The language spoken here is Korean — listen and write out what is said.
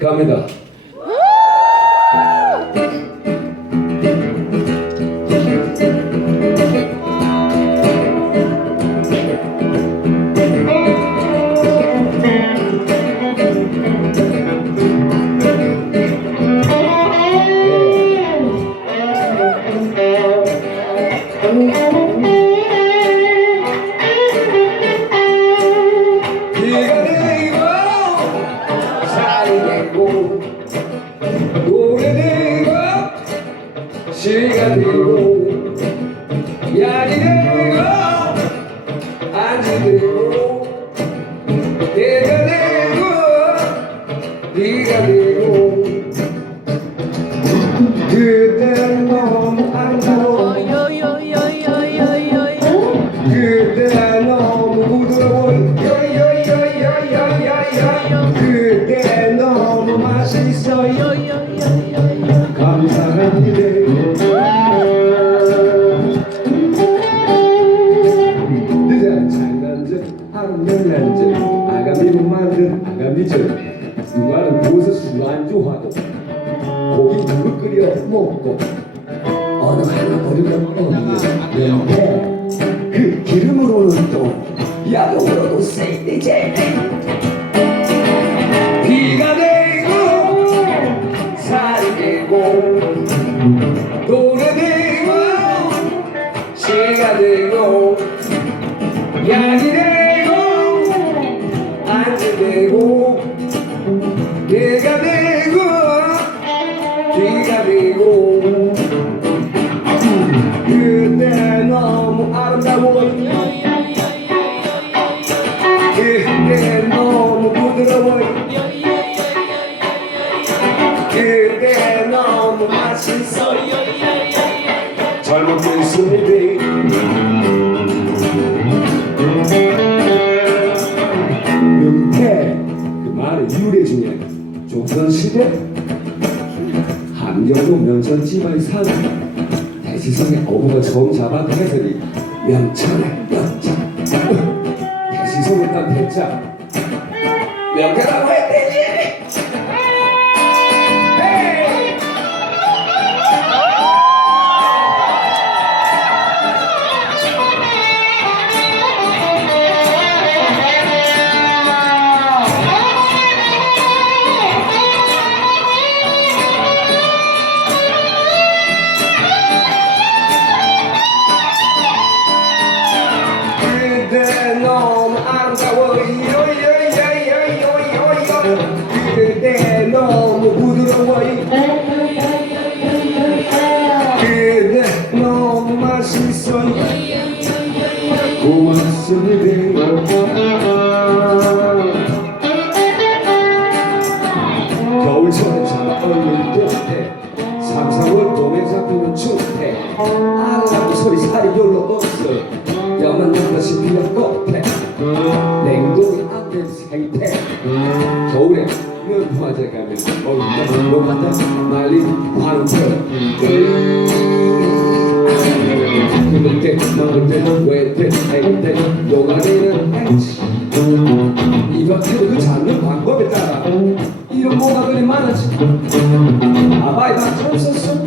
갑니다. 비 살이 되고 오래되고 시가 되고 약이 되고 안지 되고 해가 되고 비가 되고 있어요 감사합니다. 늦은 장난질 한명난질 아가미로 만든 아가미질 누가는 구워서 술 안주하고 고기 두릅 끓여 먹고 어느 하나 버리면 없는 그 기름으로는 또 야동으로도 세이제 노래 되고 시가 되고 약이 되고 안지 되고 개가 되고 비가 되고 그때 너무 아름다워 그때 명태 그 말의 유래 중에 조선시대 함경도 명천 지방에 사는 대시성의 어부가 처음 잡았던 해설이 명천의 명천 대시성을 딴 대자 명태라고 했대 그대 너무 부드러워 그대 너무 맛있어 고맙습니다. 겨울철에 잡아 얼른 때 삼삼월 봄에 잡히는 추태. 알람 소리 살이 별로 없어 영원 것이 피었꽃해 냉동이 안된 생태. 겨울에 면화제 가면 얼마 못한다 말린 황태 그럴 때 먹을 때는 왜때 아닐 때는 요가리는 행치 이거 태도를 잡는 방법에 따라 이런 뭐가 그리 많았지 아바이 박수 없었어